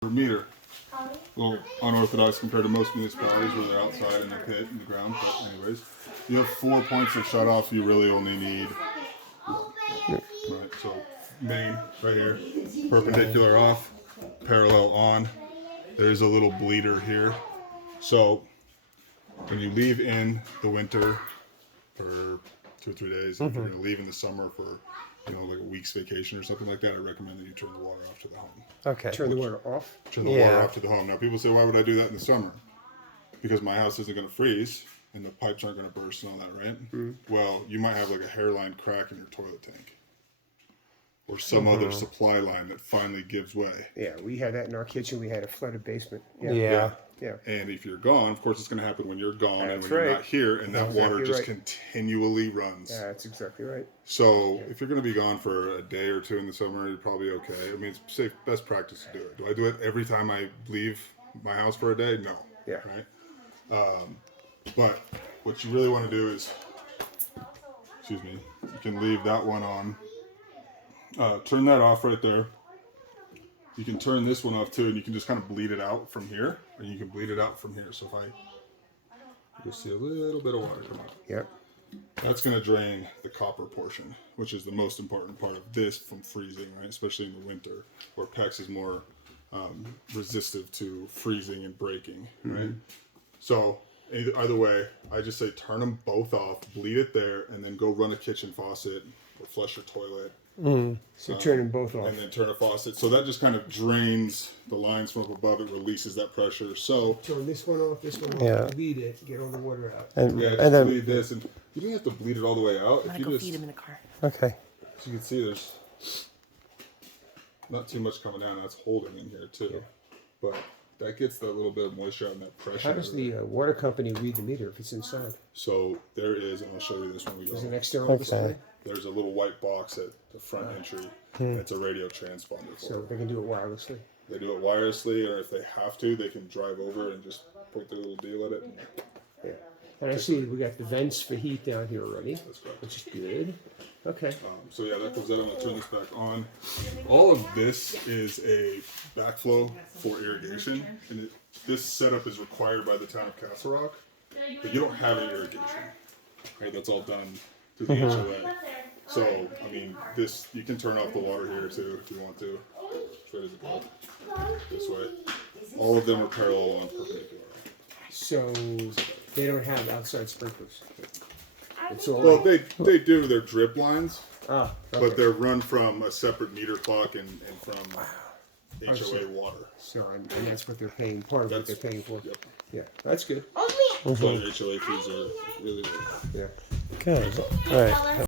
per meter. A little unorthodox compared to most municipalities where they're outside in the pit in the ground. But anyways, you have 4 points of shut off. You really only need one. Right. So main right here, perpendicular off, parallel on. There's a little bleeder here. So when you leave in the winter for 2 or 3 days, if you're going to leave in the summer for like a week's vacation or something like that, I recommend that you turn the water off to the home. Okay. Turn the water off? Turn the water off to the home. Now, people say, why would I do that in the summer? Because my house isn't going to freeze and the pipes aren't going to burst and all that, right? Mm-hmm. Well, you might have like a hairline crack in your toilet tank or some other supply line that finally gives way. Yeah, we had that in our kitchen. We had a flooded basement. Yeah. And if you're gone, of course, it's going to happen when you're gone and That's when you're right. not here, and that That's water exactly just right. continually runs. Yeah, that's exactly right. So if you're going to be gone for a day or two in the summer, you're probably okay. I mean, it's safe, best practice to do it. Do I do it every time I leave my house for a day? No. Yeah. Right? But what you really want to do is, excuse me, you can leave that one on. Turn that off right there. You can turn this one off too, and you can just kind of bleed it out from here, and you can bleed it out from here. So if you'll see a little bit of water come out. Yep. That's going to drain the copper portion, which is the most important part of this from freezing, right? Especially in the winter, where PEX is more resistive to freezing and breaking, right? So either way, I just say turn them both off, bleed it there, and then go run a kitchen faucet or flush your toilet. So turn them both off. And then turn a faucet. So that just kind of drains the lines from up above. It releases that pressure. So Turn this one off, Yeah. bleed it, get all the water out. And, yeah, and just then, bleed this, and you don't have to bleed it all the way out. I'm If gonna you go just, feed him in the car. okay. as you can see, there's not too much coming down. That's holding in here too, but that gets that little bit of moisture out and that pressure. How does the water company read the meter if it's inside? So there is, and I'll show you this when we Is it an go. external display? There's a little white box at the front entry. It's a radio transponder for So it. they can do it wirelessly. They do it wirelessly, or if they have to, they can drive over and just point their little deal at it. Yeah. And I see we got the vents for heat down here already, That's correct. which is good. Okay. So yeah, that comes out. I'm gonna turn this back on. All of this is a backflow for irrigation, and this setup is required by the town of Castle Rock, but you don't have any irrigation. Right, that's all done through the HOA. So I mean, this you can turn off the water here too if you want to. Straight as it goes. This way. All of them are parallel on perpendicular. So they don't have outside sprinklers. It's all Well, they do their drip lines. okay. But they're run from a separate meter clock and from HOA water. So and that's what they're paying. Part of what they're paying for. Yep. Yeah, that's good. So the HOA fees are really low. Yeah. Good. All right.